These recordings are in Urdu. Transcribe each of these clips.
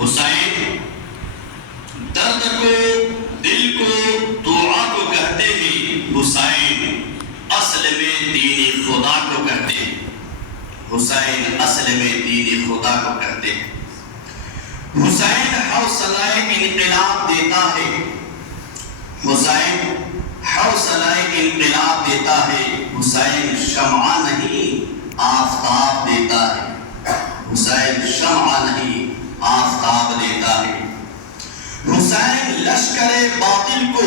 حسین درد کو، دل کو، دعا کو کہتے ہیں، حسین اصل میں دین خدا کو کہتے ہیں، حسین اصل میں دین خدا کو کہتے ہیں۔ حسین حوصلہ انقلاب دیتا ہے، حسین حوصلہ انقلاب دیتا ہے، حسین شمع نہیں آفتاب دیتا ہے، حسین شمع نہیں آفتاب دیتا ہے۔ حسین لشکر باطل کو،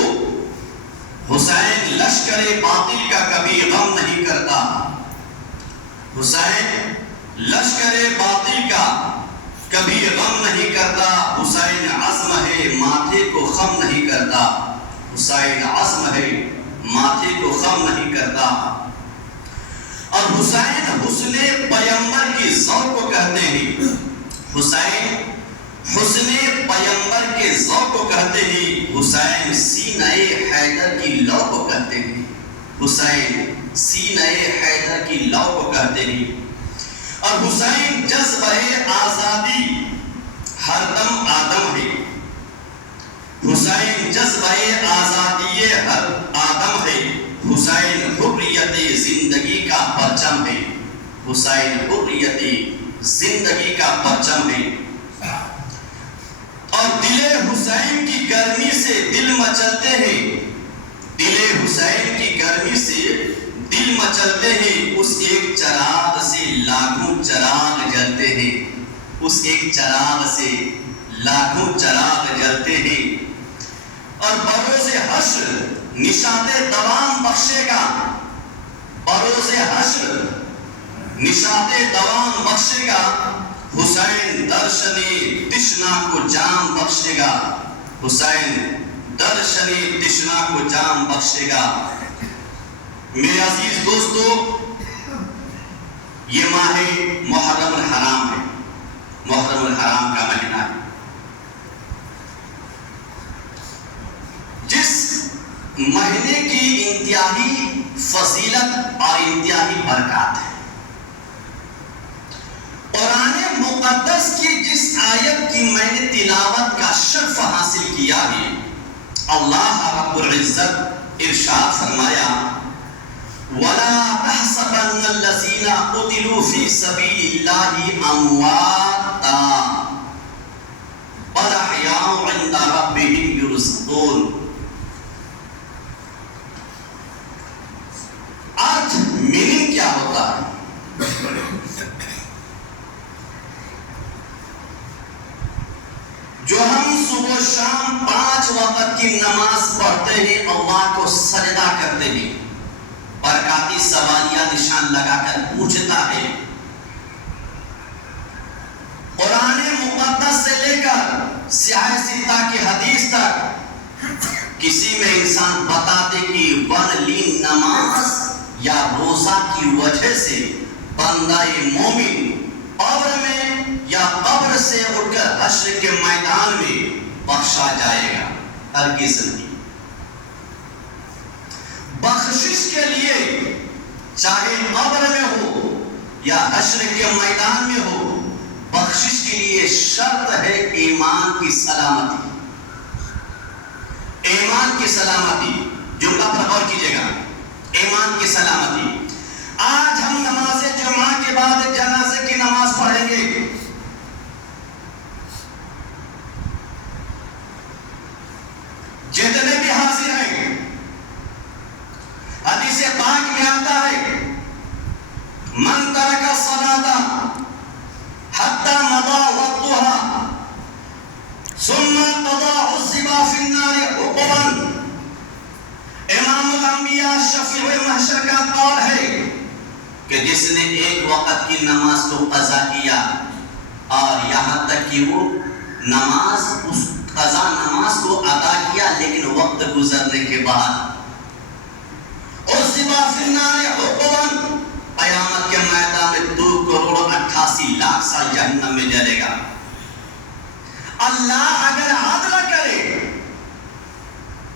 حسین لشکر باطل کا کبھی غم نہیں کرتا، حسین لشکر باطل کا کبھی غم نہیں کرتا، حسین عزم ہے ماتھے کو خم نہیں کرتا، حسین عزم ہے ماتھے کو خم نہیں کرتا۔ اور حسین حسن پیغمبر کی ذوق کو کہتے ہیں، حسین حسن پیغمبر کے ذوق کو کہتے ہیں، حسین سینہ حیدر کی لو کو کہتے ہیں، حسین سینہ حیدر کی لو کو کہتے ہیں۔ اور حسین جذبہ آزادی ہر دم آدم ہے، حسین جذبہ آزادی ہر آدم ہے، حسین حریت زندگی کا پرچم ہے، حسین حریت زندگی کا پرچم ہے۔ اور دل حسین کی گرمی سے دل مچلتے ہیں، دل حسین کی گرمی سے دل مچلتے ہیں، اس ایک چراغ سے لاکھوں چراغ جلتے ہیں، اس ایک چراغ سے لاکھوں چراغ جلتے ہیں۔ اور بروز حشر نشاط دوام بخشے گا، بروز حشر نشاط دوام بخشے گا، حسین درشن تشنا کو جام بخشے گا، حسین درشن تشنا کو جام بخشے گا۔ میرے عزیز دوستو، یہ ماہ محرم الحرام ہے، محرم الحرام کا مہینہ ہے، جس مہینے کی انتہائی فضیلت اور انتہائی برکات ہے۔ قرآن مقدس کی جس آیت کی میں نے تلاوت کا شرف حاصل کیا ہے، اللہ رب العزت ارشاد فرمایا، وَلَا تَحْسَبَنَّ الَّذِينَ قُتِلُوا فِي سَبِيلِ اللَّهِ أَمْوَاتًا بَلْ أَحْيَاءٌ عِندَ رَبِّهِمْ يُرْزَقُونَ۔ ارتھ میننگ کیا ہوتا ہے؟ جو ہم صبح و شام 5 وقت کی نماز پڑھتے ہیں، اللہ کو سجدہ کرتے ہیں، برکاتی سوالیہ نشان لگا کر پوچھتا ہے، قرآن مقدس سے لے کر سیاہ ستہ کی حدیث تک کسی میں انسان بتا دے کہ لی نماز یا روزہ کی وجہ سے بندہ مومن قبر میں یا قبر سے اٹھ کر حشر کے میدان میں بخشا جائے گا، ہرگز نہیں۔ بخشش کے لیے چاہے قبر میں ہو یا حشر کے میدان میں ہو، بخشش کے لیے شرط ہے ایمان کی سلامتی، ایمان کی سلامتی۔ جملہ پر غور کیجئے گا، ایمان کی سلامتی۔ آج ہم نماز جمعہ کے بعد جنازے کی نماز پڑھیں گے، جتنے بھی حاضر ہیں، حدیث پاک میں آتا ہے، من ترک الصلاۃ حتی مضى وقتها ثم قضى عذب في النار عقبا۔ امام الانبیاء شفیع محشر کا قول ہے کہ جس نے ایک وقت کی نماز کو قضا کیا اور یہاں تک کہ وہ نماز اس قضا نماز کو ادا کیا لیکن وقت گزرنے کے بعد، عذب فی النار عقبا، قیامت کے میدان میں 2,88,00,000 سال جہنم میں جلے گا۔ اللہ اگر عدل کرے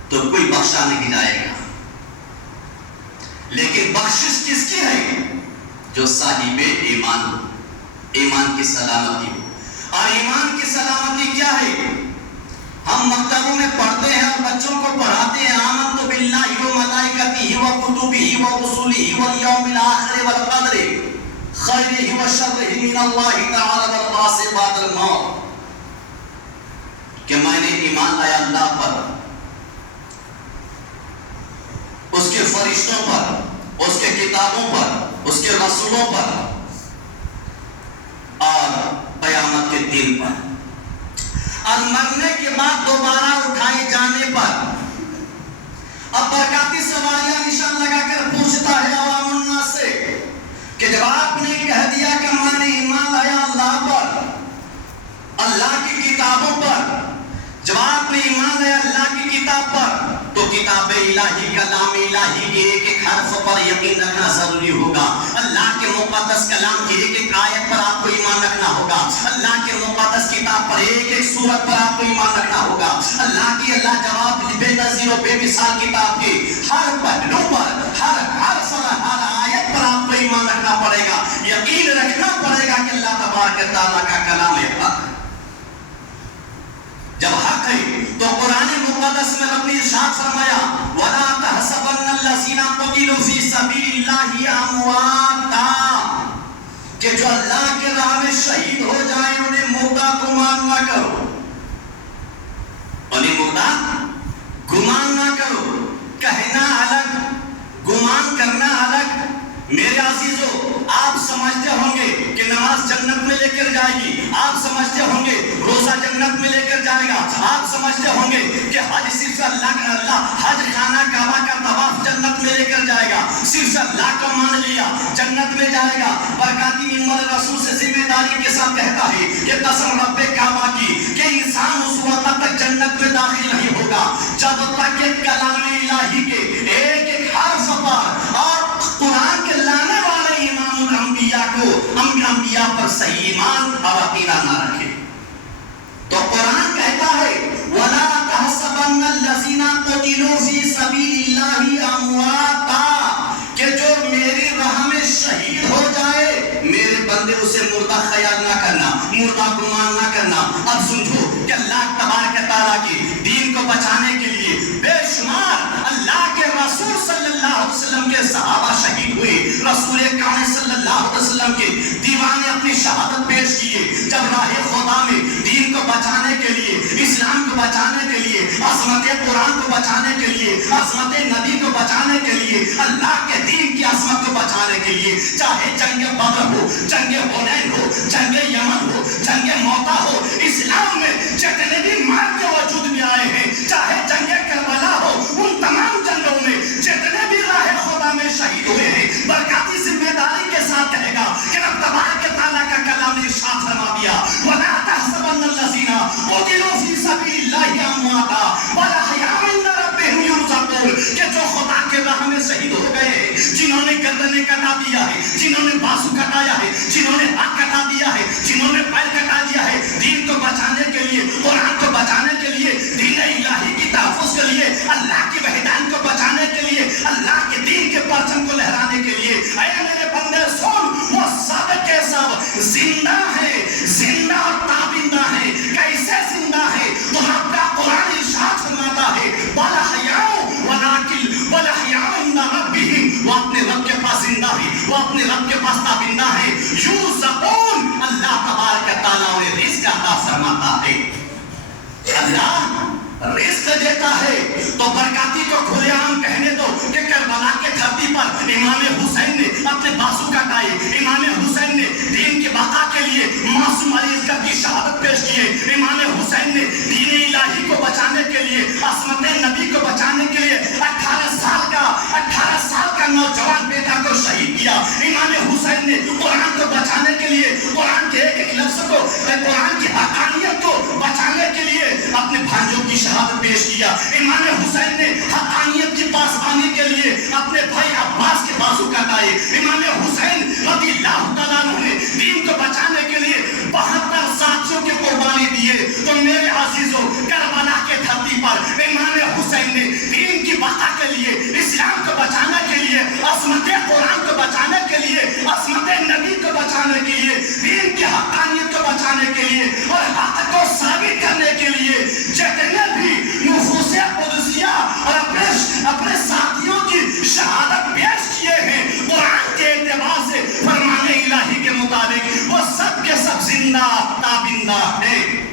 تو کوئی بخشا نہیں جائے گا، لیکن بخشش کس کی ہے؟ جو صاحب ایمان ہو، ایمان کی سلامتی ہو۔ اور ایمان کی سلامتی والیوم الآخر والقدر خیرہ وشرہ من اللہ تعالی والبعث بعد الموت، کہ میں نے ایمان لایا اللہ پر، اس کے فرشتوں پر، اس کے کتابوں پر، اس کے رسولوں پر اور قیامت کے دن پر، اور مرنے کے بعد دوبارہ اٹھائے جانے پر۔ اب برکاتی سوالیہ نشان لگا کر پوچھتا ہے عوام الناس سے کہ جب آپ نے کہہ دیا کہ میں نے ایمان لایا اللہ پر، اللہ کی کتابوں پر، جب آپ نے ایمان لایا اللہ کی کتاب پر، تو کتاب الہی، کلام الہی کے ایک ایک حرف پر یقین رکھنا ضروری ہوگا۔ اللہ کے مقدس کلام کی ایک ایک آیت پر آپ کو ایمان رکھنا ہوگا، اللہ کے مقدس کتاب پر ایک ایک سورت پر آپ کو ایمان رکھنا ہوگا، اللہ کی اللہ جواب بے نظیر و بے مثال کتاب کے ہر پہلو پر، ہر حرف اور ہر آیت پر آپ کو ایمان رکھنا پڑے گا، یقین رکھنا پڑے گا کہ اللہ تبارک تعالیٰ کا کلام حق۔ جب حق ہے تو قرآن مقدس میں رب نے ارشاد فرمایا وَلَا تَحْسَبَنَّ الَّذِينَ قُتِلُوا فِي سَبِيلِ اللَّهِ أَمْوَاتًا، کہ جو اللہ کے راہ میں شہید ہو جائیں انہیں مردہ گمان نہ کرو، انہیں مردہ گمان نہ کرو۔ کہنا الگ، گمان کرنا الگ۔ میرے عزیزو، آپ سمجھتے ہوں گے کہ نماز جنت میں لے کر جائے گی، آپ سمجھتے ہوں گے روزہ جنت میں لے کر جائے گا، آپ سمجھتے ہوں گے کہ حج صرف اللہ حج خانہ کعبہ کا طواف جنت میں لے کر جائے گا، صرف اللہ کو مان لیا جنت میں جائے گا۔ برکاتی ممبر رسول سے ذمہ داری کے ساتھ کہتا ہے کہ قسم رب کعبہ کی کہ انسان اس وقت تک جنت میں داخل نہیں ہوگا جب تک کہ کلام الہی کے ایک ایک حرف پر اور قرآن کے لانے والے امام الانبیاء کو انبیاء پر صحیح ایمان اور عقیدہ نہ رکھے۔ تو قرآن کہتا ہے وَلَا تَحْسَبَنَّ الَّذِينَ قُتِلُوا فِي سَبِيلِ اللَّهِ أَمْوَاتًا، کہ جو میری راہ میں شہید ہو جائے، میرے بندے اسے مردہ خیال نہ کرنا، مردہ گمان نہ کرنا۔ اب سمجھو کہ اللہ تبارک تعالیٰ کی دین کو بچانے کے لیے بے شمار اللہ کے رسول صلی اللہ علیہ وسلم کے صحابہ شہید ہوئے، رسول کامل صلی اللہ علیہ وسلم کے دیوان نے اپنی شہادت پیش کیے جب راہ خدا میں دین کو بچانے کے لیے، اسلام کو بچانے کے لیے، عظمت قرآن کو بچانے کے لیے، عظمت نبی کو بچانے کے لیے، اللہ کے دین کی عظمت کو بچانے کے لیے، چاہے جنگ بدر ہو، جنگ حنین ہو، جنگ یمن ہو، جنگ موتا ہو، اسلام میں جتنے بھی مار کے وجود میں آئے ہیں، چاہے جنگ کربلا ہو، ان تمام جنگوں میں جتنے بھی راہ خدا میں شہید ہوئے ہیں، برکاتی ذمہ داری کے ساتھ کہے گا کہ رب تبارک تعالیٰ کا کلام نے ارشاد فرما دیا وَلَا تَحْسَبَنَّ الَّذِينَ قُتِلُوا فِي سَبِيلِ اللَّهِ أَمْوَاتًا بَلْ أَحْيَاءٌ عِندَ رَبِّهِمْ يُرْزَقُونَ، کہ جو خدا کے راہ میں شہید ہو گئے ہیں، جنہوں نے گردنیں کٹا دیا ہے، جنہوں نے بازو کٹایا ہے، جنہوں نے ہاتھ کٹا دیا ہے، جنہوں نے پیر کٹا دیا ہے، دین کو بچانے کے لیے، قرآن کو بچانے کے لیے، دین الہی کی تحفظ کے لیے، اللہ کی وحدان کو بچانے کے لیے، اللہ کے دین کے پرچم کو لہرانے کے لیے، اے میرے بندے سن، وہ سب کے سب زندہ ہیں، زندہ اور تابندہ ہیں۔ کیسے زندہ ہیں؟ تو رب کا قرآن ارشاد فرماتا ہے بَلْ أَحْيَاءٌ بَلْ أَحْيَاءٌ عِندَ رَبِّهِمْ، وہ اپنے رب کے پاس زندہ ہیں، وہ اپنے رب کے پاس تابندہ ہیں۔ يُرْزَقُونَ، اللہ تبارک تعالیٰ انہیں رزق عطا فرماتا ہے۔ اللہ رزق دیتا ہے تو برکاتی کو کھلے عام کہنے دو کہ کربلا کے دھرتی پر امام حسین نے اپنے بازو کٹائے، امام حسین نے دین کی بقا کے لیے معصوم علی اصغر کی شہادت پیش کیے، امام حسین نے دین الہی کو بچانے کے لیے، عصمت نبی کو بچانے کے لیے 18 سال کا نوجوان بیٹا کو شہید کیا۔ امام حسین نے قرآن کو بچانے کے لیے، قرآن کے ایک ایک لفظ کو، قرآن کی حقانیت کو بچانے کے لیے اپنے بھائیوں کی شہادت پیش کیا۔ امام حسین نے حقانیت کی پاسبانی کے لیے اپنے بھائی عباس کے بازو کٹائے۔ امام حسین رضی اللہ تعالیٰ عنہ نے دین کو بچانے کے لیے 72 ساتھیوں کی قربانی دیے۔ تو میرے عزیزوں، کربلا کے دھرتی پر امام حسین نے دین کی بقا کے لیے، اسلام کو بچانے کے لیے، عصمت قرآن کو بچانے کے لیے، عصمت نبی کو بچانے کے لیے، دین کی حقانیت کو بچانے کے لیے اور زندہ ہیں،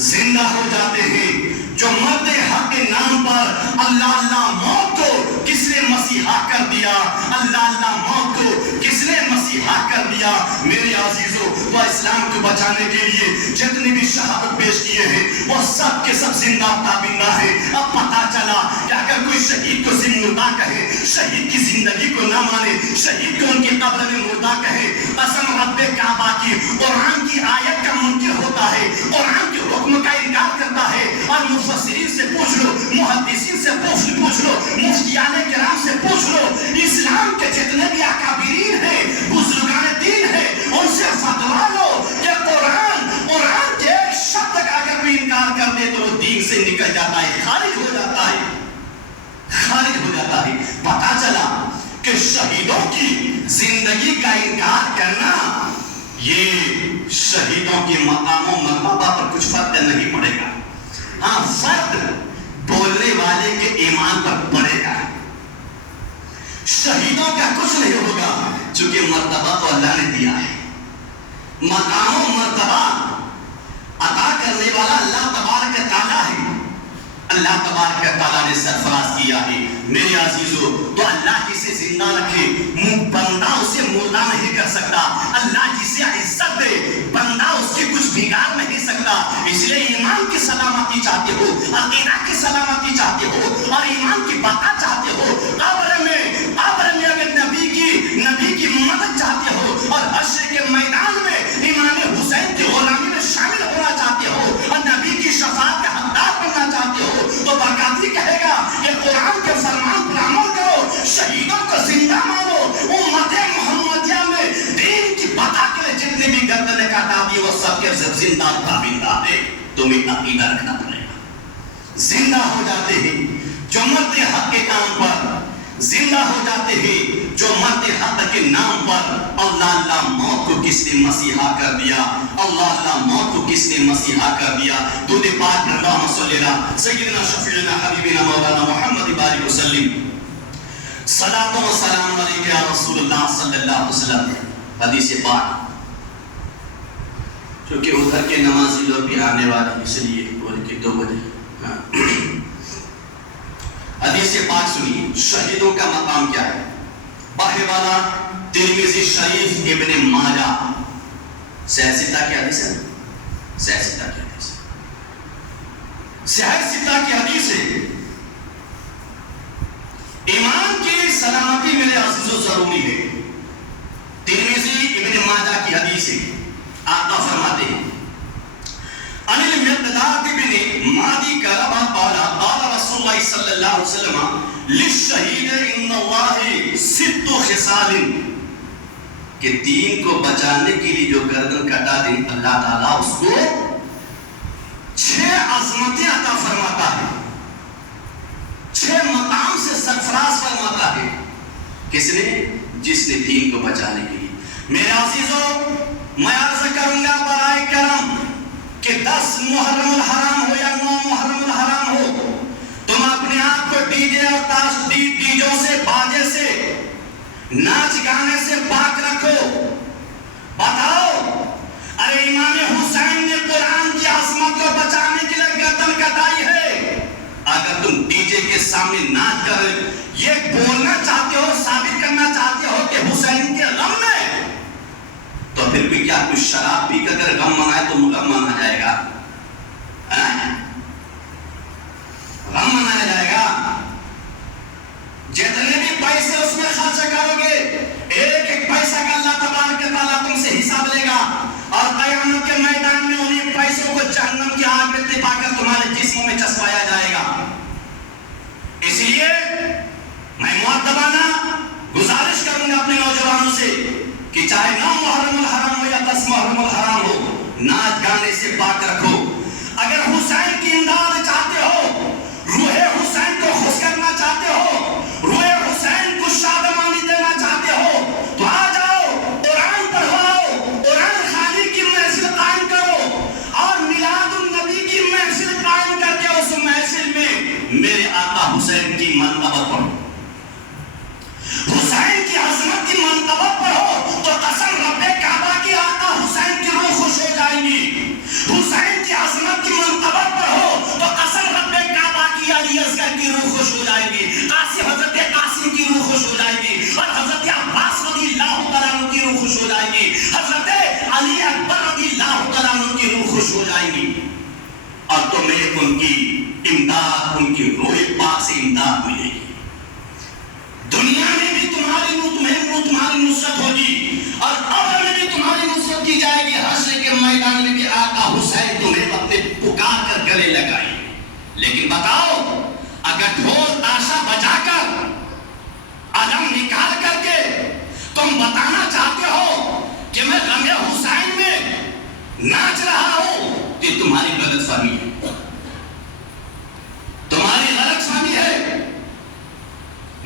زندہ ہو جاتے ہیں۔ جو مرد حق کے نام پر اللہ اللہ موت کو کس نے مسیحا کر دیا، اللہ اللہ موت کو کس نے مسیحا کر دیا۔ میرے عزیزو، تو اسلام کو بچانے کے لیے جتنے بھی شہادت پیش کیے ہیں وہ سب کے سب زندہ تابندہ ہیں۔ اب پتا چلا کہ اگر کوئی شہید کو زندہ کہے، شہید کی زندگی کو نہ مانے، شہید کو ان کی قبر میں مردہ کہے، قسم رب کعبہ کی، قرآن کی آیت کا منکر ہوتا ہے، قرآن کے حکم کا انکار کرتا ہے۔ اور مفسرین سے پوچھ لو، محدثین سے پوچھ لو، مفتیان کرام سے پوچھ لو، اسلام کے جتنے بھی اکابرین ہیں، بزرگان دین ہیں، ان سے فتوا لو کہ قرآن کے ایک شبد کا اگر کوئی انکار کر دے تو وہ دین سے نکل جاتا ہے، خارج ہو جاتا ہے، خارج ہو جاتا ہے۔ پتا چلا کہ شہیدوں کی زندگی کا انکار کرنا یہ شہیدوں کے مقام و مرتبہ پر کچھ فرق نہیں پڑے گا، ہاں فرق بولنے والے کے ایمان پر پڑے گا۔ شہیدوں کا کچھ نہیں ہوگا چونکہ مرتبہ تو اللہ نے دیا ہے، مقام و مرتبہ عطا کرنے والا اللہ تبارک تعالیٰ ہے، اللہ تبارک تعالیٰ نے سرفراز کیا ہے۔ میرے عزیزو، تو اللہ جسے زندہ رکھے، بندہ اسے مردہ نہیں کر سکتا۔ اللہ جسے عزت دے، بندہ اس کی کچھ بگاڑ نہیں سکتا۔ اس لیے ایمان کی سلامتی چاہتے ہو، عقیدہ کی سلامتی چاہتے ہو اور ایمان کی بقا چاہتے ہو، قبر میں اگر نبی کی مدد چاہتے ہو اور حشر کے میدان میں امام حسین کی غلامی میں شامل ہونا چاہتے ہو اور نبی کی شفاعت کا حقدار بننا چاہتے ہو، تو باقاعدگی کہے گا کہ قرآن کے فرمان پر عمل کرو، شہیدوں کو زندہ مانو، امت محمدیہ میں دین کی بقا کے لیے جتنے بھی گردنیں کاٹا دی وہ سب کے زندہ تابندہ ہے۔ تمہیں عقیدہ رکھنا پڑے گا۔ زندہ ہو جاتے ہیں جو مرد حق کے نام پر، زندہ ہو جاتے ہیں جو مرد حق کے نام پر۔ اللہ اللہ موت کو کس نے مسیحا کر دیا، اللہ اللہ موت کو کس نے مسیحا کر دیا۔ درود پاک اللہم صلی علی سیدنا شفیعنا حبیبنا مولانا محمد بارک وسلم، صلاۃ و سلام علیک یا رسول اللہ صلی اللہ علیہ وسلم۔ حدیث پاک، چونکہ ادھر کے نمازی لوگ بھی آنے والے ہیں اس لیے بول کے 2 بجے حدیث پاک سنیے۔ شہیدوں کا مقام کیا ہے؟ باہر والا ترمذی شریف، ابن ماجہ، صحیح ستہ کی حدیث ہے، صحیح ستہ کی حدیث ہے، صحیح ستہ کی حدیث ہے۔ ایمان کی سلامتی میرے عزیزو ضروری ہے۔ ترمذی ابن ماجہ کی حدیث ہے، آقا فرماتے ہیں عن المقداد بن معدی کرب قال قال رسول اللہ صلی اللہ علیہ وسلم للشہید ان اللہ 6 خصال، کہ دین کو بچانے کے لیے جو گردن کٹا دیں اللہ تعالیٰ اس کو 6 عظمتیں عطا فرماتا ہے، 6 مقام سے سرفراز فرماتا ہے۔ کس نے؟ جس نے دین کو بچانے کے لیے۔ میرے عزیزو، میں عرض کروں گا برائے کرم کہ 10 محرم الحرام ہو یا 9 محرم الحرام ہو، تم اپنے آپ کو ڈی جے اور ڈیجوں سے، باجے سے، ناچ گانے سے پاک رکھو۔ بتاؤ، ارے امام حسین نے قرآن کی عظمت کو بچانے کے لیے گردن کٹائی ہے۔ اگر تم ڈی جے کے سامنے ناچ کر یہ بولنا چاہتے ہو، ثابت کرنا چاہتے ہو کہ حسین کے غم میں، تو پھر بھی کیا کچھ شراب پی کر اگر غم منائے تو غم منا جائے گا؟ غم منایا جائے گا؟ جتنے بھی پیسے اس میں خرچ کرو گے، ایک ایک پیسہ کا اللہ تبارک تعالیٰ تم سے حساب لے گا، اور قیامت کے میدان میں انہیں پیسوں کو جہنم کی آگ میں تپا کر تمہارے جسموں میں چسپایا جائے گا۔ اس لیے میں مؤدبانہ گزارش کروں گا اپنے نوجوانوں سے کہ چاہے 9 محرم الحرام ہو یا 10 محرم الحرام ہو، ناچ گانے سے پاک رکھو۔ اگر حسین کی امداد چاہتے ہو، روح حسین کو خوش کرنا چاہتے ہو، روح حسین کو شادمانی دینا چاہتے ہو، تو آ جاؤ، قرآن پڑھواؤ، قرآن خوانی کی محفل قائم کرو اور میلاد النبی کی محفل قائم کر کے اس محفل میں میرے آقا حسین کی منقبت پڑھو، حسین کی عظمت کی منقبت پڑھو، تو قسم رب کعبہ کی آقا حسین کی روح خوش ہو جائیں گی۔ جائیں گی اور تمہیں ان کی امداد، ان کی روح پاک سے امداد ملے گی. دنیا میں بھی تمہاری نصرت ہوگی اور قبر میں بھی تمہاری نصرت کی جائے گی. حشر کے میدان میں بھی آقا حسین تمہیں اپنے پکار کر گلے لگائیں. لیکن بتاؤ، اگر ڈھول تاشا بجا کر، علم نکال کر کے تم بتانا چاہتے ہو کہ میں غم حسین میں ناچ رہا ہوں، یہ تمہاری غلط فہمی ہے، تمہاری غلط فہمی ہے.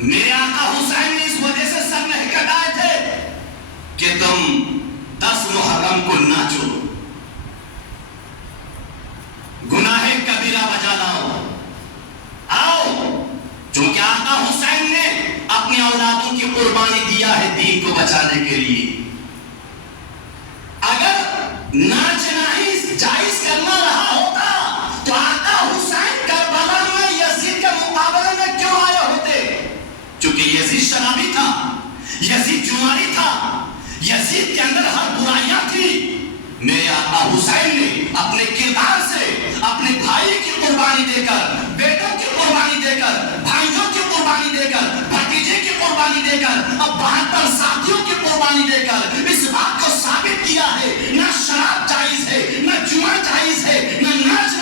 میرے آقا حسین نے اس وجہ سے سر نہیں کٹائے تھے کہ تم 10 محرم کو ناچو، گناہ کبیرہ بجا لاؤ. آؤ، چونکہ آقا حسین نے اپنی اولادوں کی قربانی دیا ہے دین کو بچانے کے لیے. اگر ناچنا ہی جائز کرنا رہا ہوتا تو آقا حسین کربلا میں یزید کے مقابلے میں کیوں آئے ہوتے؟ چونکہ یزید شرابی تھا، یزید جواری تھا، یزید کے اندر ہر برائیاں تھی. میرے آقا حسین نے اپنے کردار سے اپنے بھائی کی قربانی دے کر، بیٹوں کی قربانی دے کر، بھائیوں کی قربانی دے کر، بھتیجے کی قربانی دے کر، اب 72 ساتھیوں کی قربانی دے کر اس بات کو ثابت کیا ہے نہ شراب جائز ہے، نہ جوا جائز ہے، نہ ناچ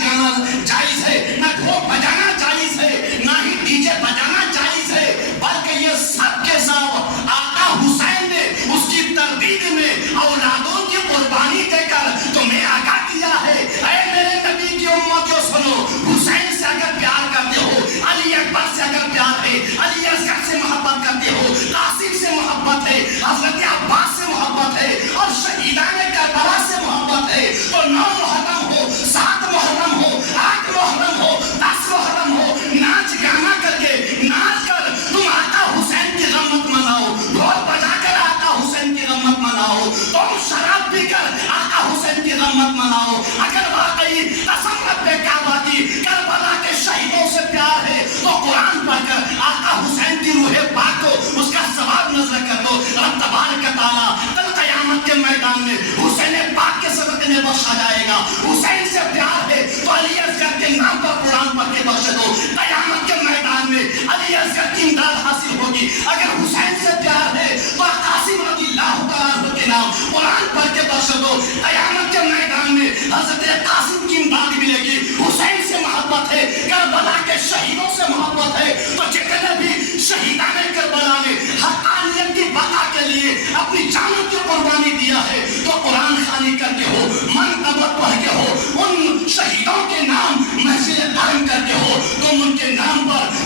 گانا جائز ہے، نہ ڈھول بجانا جائز ہے، نہ ہی ڈی جے بجانا جائز ہے، بلکہ یہ سب کے سب آقا حسین نے اس کی تردید میں اولادوں کی قربانی دے کر تمہیں آگاہ کیا ہے. اے میرے نبی کی امتیوں سنو، حسین سے اگر پیار کرتے ہو، علی اکبر سے اگر پیار ہے، علی اصغر سے محبت کرتے ہو، قاسم سے محبت ہے، حضرت عباس سے محبت ہے اور شہیدان کربلا سے محبت ہے، تو 9 محرم ہو، 7 محرم ہو، 8 محرم ہو، 10 محرم ہو، ناچ گانا کر کے ناچ کر تم آقا حسین کی غمت مناؤ، ڈھول بجا کر آقا حسین کی غمت مناؤ، تم شراب پی کر آقا حسین کی غمت مناؤ. اگر واقعی قسم رب کعبہ کی کربلا کے شہیدوں سے پیار ہے تو قرآن پڑھ کر آقا حسین کی روح پاک کو اس کا ثواب نظر کر دو. رب تبارک تعالیٰ کل قیامت کے میدان میں حسین پاک کے صدقے میں بخشا جائے گا. حسین سے پیار ہے تو علی اصغر کے نام پر قرآن پڑھ کے بخش دو. قیامت کے میدان میں علی اصغر کی امداد حاصل ہوگی. اگر حسین سے پیار ہے تو قاسم رضی اللہ تعالیٰ عنہ کے نام قرآن پڑھ کے بخش دو. قیامت کے میدان میں حضرت قاسم کی امداد ملے گی. حسین سے محبت ہے، کربلا کے شہیدوں سے محبت ہے، تو جتنے بھی شہیدان کربلا نے حقانیت کی بقا کے لیے اپنی جانوں کی قربانی دیا ہے تو قرآن خوانی کر کے ہو، منقبت پڑھ کے ہو، ان شہیدوں کے نام محفل قائم کر کے ہو، تم ان کے نام پر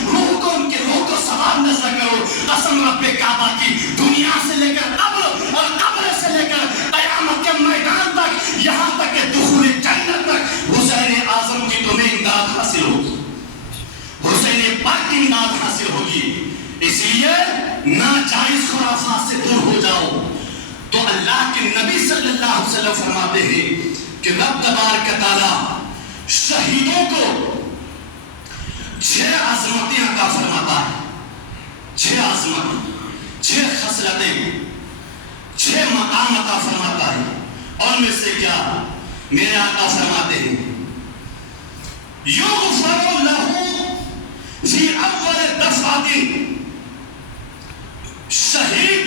ان کے روح کو ثواب نظر کرو. قسم رب کعبہ کی، دنیا سے لے کر قبر اور قبر سے لے کر قیامت کے میدان تک، یہاں تک کہ دخول جنت تک حسین اعظم کی تمہیں امداد حاصل ہوگی، حسین پاک کی امداد حاصل ہوگی. اس لیے ناجائز خرافات سے دور ہو جاؤ. تو اللہ کے نبی صلی اللہ علیہ وسلم فرماتے ہیں کہ رب تبارک تعالیٰ شہیدوں کو 6 عظمتیں عطا فرماتا ہے. 6 عظمت، 6 خصلتیں، 6 مقام عطا فرماتا ہے. اور میں سے کیا میرے آقا فرماتے ہیں یغفر لہ فی اول دفعۃ، شہید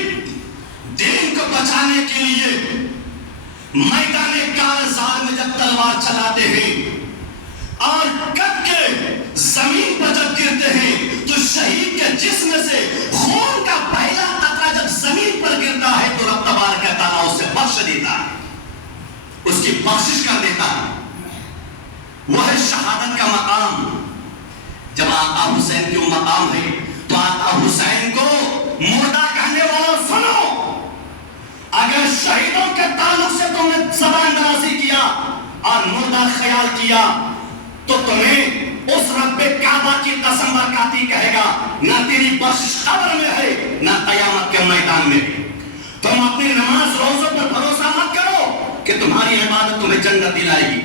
دین کو بچانے کے لیے میدان کارزار میں جب تلوار چلاتے ہیں اور کٹ کے زمین پر جب گرتے ہیں تو شہید کے جسم سے خون کا پہلا قطرہ جب زمین پر گرتا ہے تو رب تبارک تعالیٰ اسے بخش دیتا ہے، اس کی بخشش کر دیتا ہے. وہ ہے شہادت کا مقام. جب آقا حسین کی وہ مقام ہے تو آقا حسین کو مردہ کہنے والوں سنو، اگر شہیدوں کے تعلق سے تم نے زبان درازی کیا اور مردہ خیال کیا تو تمہیں اس رب کعبہ کی قسم برکاتی کہے گا، نہ تیری بخشش قبر میں ہے نہ قیامت کے میدان میں. تم اپنی نماز روزوں پر بھروسہ مت کرو کہ تمہاری عبادت تمہیں جنت دلائے گی.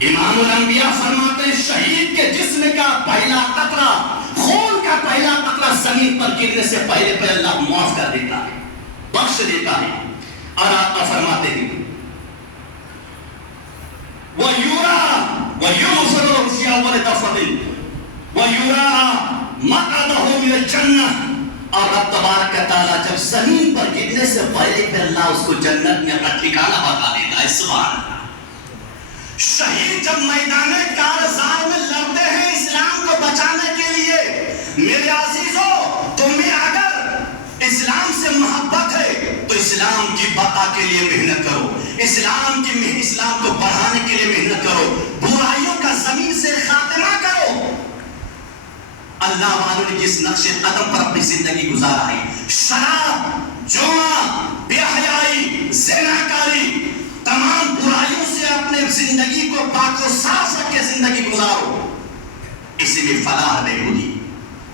امام الانبیاء فرماتے ہیں شہید کے جسم کا پہلا قطرہ، خون کا پہلا قطرہ زمین پر گرنے سے پہلے اللہ معاف کر دیتا ہے، بخش دیتا ہے. اور آقا فرماتے ہیں لیے جنت، اور رب تبارک تعالیٰ جب زمین پر گرنے سے پہلے پھر اللہ اس کو جنت میں اپنا ٹھکانہ بتا دیتا ہے. سبحان اللہ. شہید جب میدان کارزار میں لڑتے ہیں اسلام کو بچانے کے لیے، میرے عزیزوں تمہیں اگر اسلام سے محبت ہے تو اسلام کی بقا کے لیے محنت کرو، اسلام کو بڑھانے کے لیے محنت کرو، برائیوں کا زمین سے خاتمہ کرو. اللہ والوں نے جس نقش قدم پر اپنی زندگی گزارا ہے، شراب، جوا، بے حیائی، زناکاری، تمام برائیوں سے اپنے زندگی کو پاک و صاف رکھ کے زندگی گزارو، اسی میں فلاح بہبودی.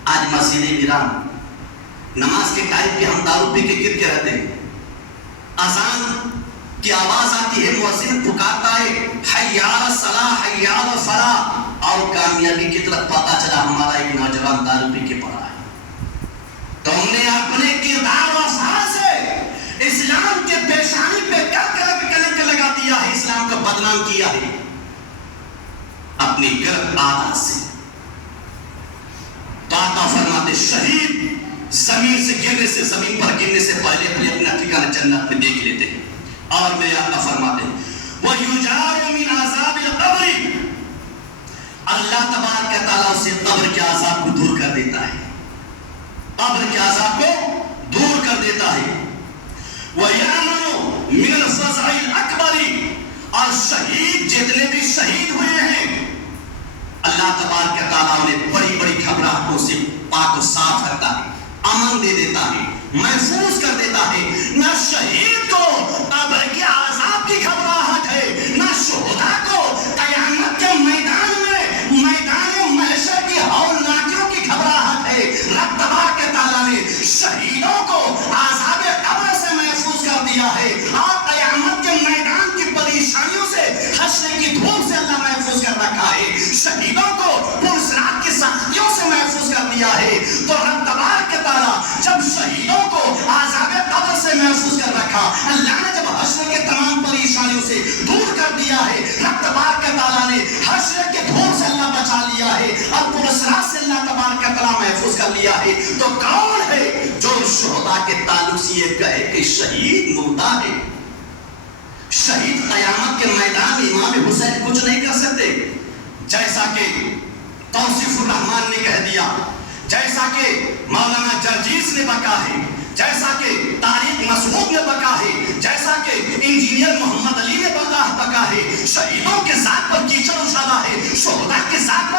آج مسجد گرام نماز کے ٹائم پہ ہم دارو پی کے گر کے رہتے ہیں، اذان کی آواز آتی ہے، مؤذن پکارتا ہے حی علی الصلاۃ حی علی الفلاح، اور کامیابی کی طرف پتہ چلا ہمارا ایک نوجوان دارو پی کے پڑا ہے. تو ہم نے اپنے کردار و افعال سے اسلام کے پیشانی پہ کلک لگا دیا ہے، اسلام کا بدنام کیا ہے اپنی غلط عادات سے. تو آقا فرماتے شہید زمین پر گرنے سے پہلے اپنا ٹھکانہ جنت میں دیکھ لیتے ہیں. اور میرے آقا فرماتے ہیں وَيُجَارُ مِنْ عَذَابِ الْقَبْرِ، اللہ تبارک تعالیٰ اسے قبر کے عذاب کو دور کر دیتا ہے، قبر کے عذاب کو دور کر دیتا ہے. وَيَأْمَنُ مِنَ الْفَزْعِ الْأَكْبَرِ، اور شہید جتنے بھی شہید ہوئے ہیں اللہ تبارک تعالیٰ انہیں بڑی بڑی گھبراہٹوں سے پاک و صاف رکھتا ہے، امن دے دیتا ہے، محفوظ کر دیتا ہے. نہ شہید کو قبر کے عذاب کی گھبراہٹ ہے، نہ شہداء کو قیامت کے میدان محشر کی ہولناکیوں کی گھبراہٹ ہے. رب تبارک تعالیٰ نے شہیدوں کو عذاب قبر سے محفوظ کر دیا ہے، اور قیامت کے میدان کی پریشانیوں سے، حشر کی دھوپ سے اللہ محفوظ کر رکھا ہے. شہیدوں کو پرسرات کی سختیوں سے محفوظ کر دیا ہے. تو رب تبارک تعالیٰ جب شہیدوں کو عذاب قبر سے محفوظ کر رکھا، اللہ نے جب حشر کے تمام پریشانیوں سے دور کر دیا ہے، رب تبارک تعالیٰ نے حشر کے دھوپ سے اللہ بچا لیا ہے، اور پرسرات سے اللہ تبارک تعالیٰ محفوظ کر لیا ہے. تو کون ہے جو شہداء کے تعلق سے یہ کہے کہ شہید مردہ ہے؟ شہید قیامت کے میدان میں امام حسین کچھ نہیں کر سکتے، جیسا کہ توصیف الرحمان نے کہہ دیا، جیسا کہ مولانا جرجیس نے بکا ہے، جیسا کہ تاریخ مسعود نے بکا ہے، جیسا کہ انجینئر محمد علی نے بکا ہے. شہیدوں کے ذات پر کیچڑ اچھالا ہے، شہداء کے ذات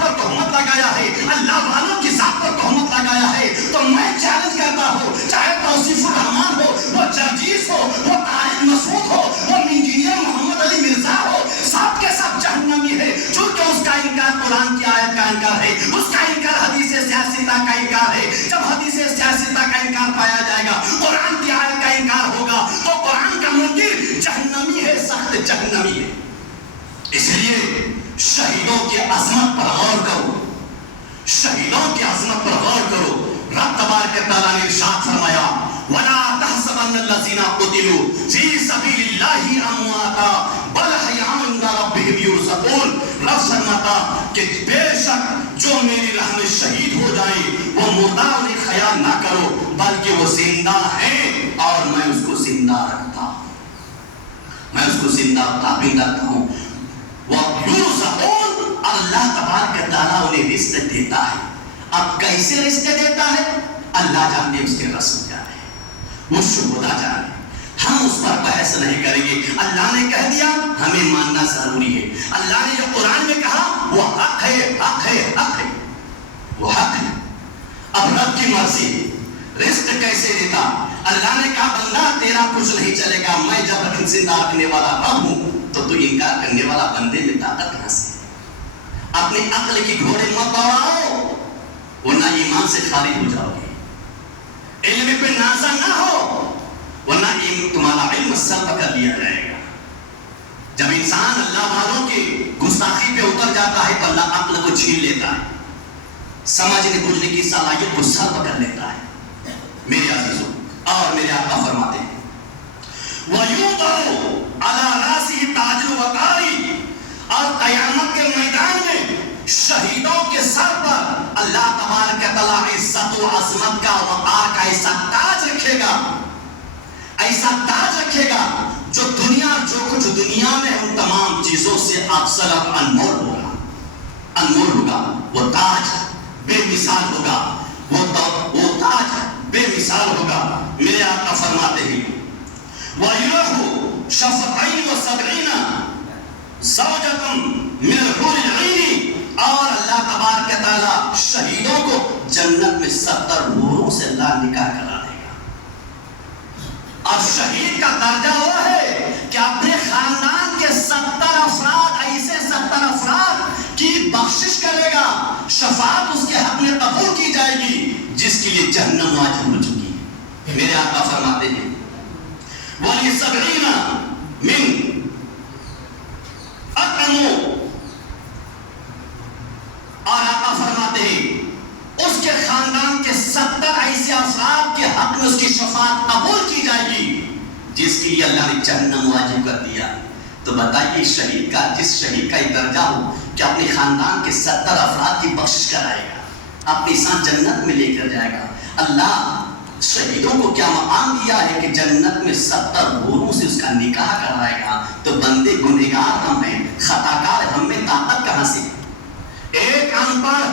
پر تہمت لگایا ہے، اللہ والوں کی ذات پر تہمت لگایا ہے. تو میں چیلنج کرتا ہوں، چاہے توصیف الرحمان ہو، وہ جرجیس ہو، وہ تاریخ مسعود ہو، وہ انجینئر محمد علی مرزا ہو، سب کے سب جہنمی ہے، چونکہ اس کا انکار قرآن کی آیت کا انکار ہے، اس کا انکار حدیث سیاستہ کا انکار ہے. جب حدیث سیاستہ کا انکار پایا جائے گا، قرآن کی آیت کا انکار ہوگا، تو قرآن کا منکر جہنمی ہے، سخت جہنمی ہے. اس لیے شہیدوں کی عظمت پر غور کرو، شہیدوں کی عظمت پر غور کرو. رب تبارک تعالیٰ نے ارشاد فرمایا وَلَا تَحْسَبَنَّ الَّذِينَ قُتِلُوا فِي سَبِيلِ اللَّهِ أَمْوَاتًا بَلْ أَحْيَاءٌ عِندَ رَبِّهِمْ يُرْزَقُونَ. رب فرماتا کہ بے شک جو میری راہ میں شہید ہو جائیں وہ مردہ انہیں خیال نہ کرو، بلکہ وہ زندہ ہیں اور میں اس کو زندہ رکھتا ہوں، میں اس کو زندہ قابل رکھتا ہوں. وَيُرْزَقُونَ، اللہ تبارک تعالیٰ انہیں رزق دیتا ہے. اب کیسے رزق دیتا ہے اللہ جانتے، اس کے رسول جانے، وہ شہداء جانے. ہم اس پر بحث نہیں کریں گے. اللہ نے کہہ دیا، ہمیں ماننا ضروری ہے. اللہ نے جو قرآن میں کہا وہ حق ہے، حق ہے، حق ہے، وہ حق ہے. اب رب کی مرضی، رزق کیسے دیتا؟ اللہ نے کہا بندہ تیرا کچھ نہیں چلے گا، میں جب زندہ رکھنے والا رب ہوں تو انکار کرنے والا بندے میں طاقت کہاں سے؟ اپنی عقل کی گھوڑے مت دوڑاؤ ورنہ ایمان سے خارج ہو جاؤ گے. علم پہ نازا نہ ہو ورنہ تمہارا علم سر پکڑ لیا جائے گا. جب انسان اللہ والوں کی گستاخی پہ اتر جاتا ہے تو اللہ عقل کو چھین لیتا ہے، سمجھنے بوجھنے کی صلاحیت کو سر پکڑ لیتا ہے. میرے عزیزوں، اور میرے آقا فرماتے ہیں وَيُوضَعُ عَلَى رَأْسِهِ تَاجُ الْوَقَارِ، اور قیامت کے میدان میں شہیدوں کے سر پر اللہ تبارک تعالیٰ عزت و عظمت کا وقار کا ایسا تاج رکھے گا، ایسا تاج رکھے گا جو کچھ دنیا میں ان تمام چیزوں سے افضل اور انمول ہوگا۔ وہ تاج بے مثال ہوگا، وہ تاج بے مثال ہوگا۔ میرے آقا فرماتے ہیں وَيُرَحُ شَفَقَيْنِ وَسَبْعِينَ زَوْجَةٌ مِنَ الْحُورِ الْعِينِ، اور اللہ تبارک تعالیٰ شہیدوں کو جنت میں 70 حوروں سے اللہ نکاح کرا دے گا۔ اور شہید کا درجہ وہ ہے کہ اپنے خاندان کے 70 افراد، ایسے 70 افراد کی بخشش کرے گا، شفاعت اس کے حق میں قبول کی جائے گی جس کے لیے جہنم واجب ہو چکی ہے۔ میرے آقا فرماتے ہیں وَلِسَبْعِينَ مِنْ أَقْرَمُ، اور آقا فرماتے ہیں اس کے خاندان کے 70 ایسے افراد کے حق میں اس کی شفاعت قبول کی جائے گی جس کے لیے اللہ نے جہنم واجب کر دیا۔ تو بتائیے جس شہید کا یہ درجہ ہو کہ اپنے خاندان کے 70 افراد کی بخشش کرائے گا، اپنی ساتھ جنت میں لے کر جائے گا۔ اللہ شہیدوں کو کیا مقام دیا ہے کہ جنت میں 70 حوروں سے اس کا نکاح کرائے گا۔ تو بندے گنہگار ہم ہیں، خطاکار ہم میں طاقت کہاں سے؟ ایک ان پڑھ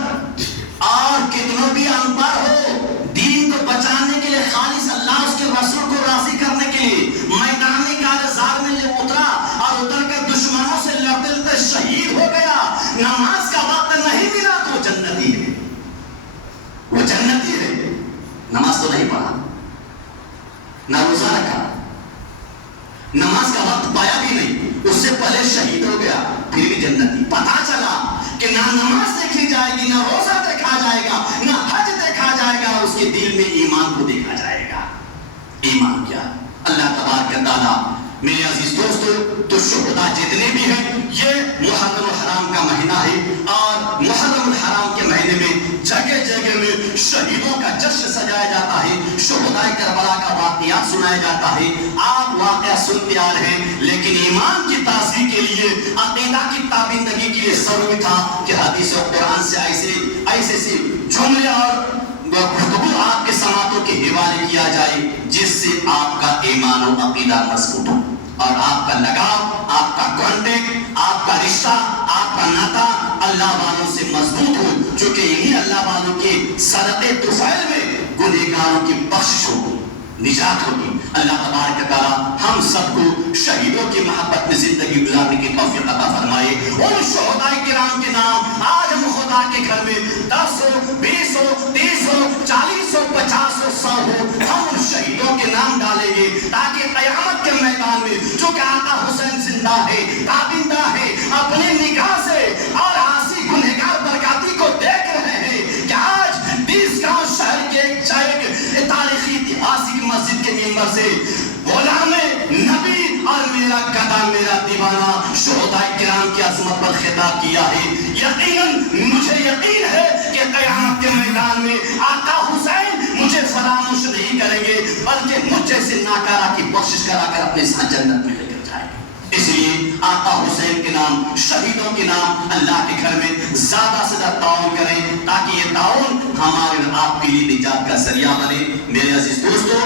اور کتنوں بھی ان پڑھ ہو، دین کو بچانے کے لیے خالص اللہ اس کے رسول کو راضی کرنے کے لیے میدان کارزار میں لے اترا اور اتر کر دشمنوں سے لڑتے لڑتے شہید ہو گیا، نماز کا وقت نہیں ملا تو وہ جنتی ہے، وہ جنتی ہے۔ نماز تو نہیں پڑھا، نہ روزہ رکھا، نماز کا وقت پایا بھی نہیں، اس سے پہلے شہید ہو گیا، پھر بھی جنتی۔ پتا چلا کہ نہ نماز دیکھی جائے گی، نہ روزہ دیکھا جائے گا، نہ حج دیکھا جائے گا، اس کے دل میں ایمان کو دیکھا جائے گا۔ ایمان کیا؟ اللہ تبارک تعالیٰ میرے عزیز دوستو، تو شہداء جتنے بھی ہیں، یہ محرم الحرام کا مہینہ ہے، اور محرم الحرام کے مہینے میں جگہ جگہ میں شہیدوں کا جشن سجایا جاتا ہے، شہداء کربلا کا واقعات سنایا جاتا ہے۔ آپ واقعہ سنتے آ رہے ہیں، لیکن ایمان کی تازگی کے لیے، عقیدہ کی تابندگی کے لیے ضروری تھا کہ حدیث و قرآن سے ایسے سے جملے اور گفتگو آپ کے سماعتوں کے حوالے کیا جائے جس سے آپ کا ایمان و عقیدہ مضبوط ہو، اور آپ کا لگاؤ، آپ کا کانٹیکٹ، آپ کا رشتہ، آپ کا ناطہ اللہ والوں سے مضبوط ہو، چونکہ انہی اللہ والوں کے صدقے طفیل میں گنہگاروں کی بخشش ہوگی، نجات ہوگی۔ اللہ تبارک تعالیٰ ہم سب کو شہیدوں کی محبت میں زندگی گزارنے کی توفیق عطا فرمائے۔ ان شہداء کرام کے نام آج ہم خدا کے گھر میں 10 ہو، 20 ہو، 30 ہو، 40 ہو، 50 ہو، 100 ہو، ہم ان شہیدوں کے نام ڈالیں گے تاکہ قیامت کے میدان میں جو کہ آقا حسین زندہ ہے، تابندہ ہے، اپنی نگاہ سے اور عاصی گنہگار برکاتی کو دیکھ رہے ہیں کہ آج 20 گاؤں شہر کے ایک تاریخی اتہاسک مسجد کے ممبر سے غلام نبی اور میرا گدا میرا دیوانہ شہداء کرام کی عظمت پر خطاب کیا ہے۔ یقیناً مجھے یقین ہے کہ قیامت کے میدان میں آقا حسین مجھے فراموش نہیں کریں گے، بلکہ مجھ جیسے ناکارہ کی بخشش کرا کر اپنے ساتھ جنت میں لے کر جائیں گے۔ اس لیے آقا حسین کے نام، شہیدوں کے نام اللہ کے گھر میں زیادہ سے زیادہ تعاون کریں تاکہ یہ تعاون ہمارے آپ کے لیے نجات کا ذریعہ بنے۔ میرے عزیز دوستو،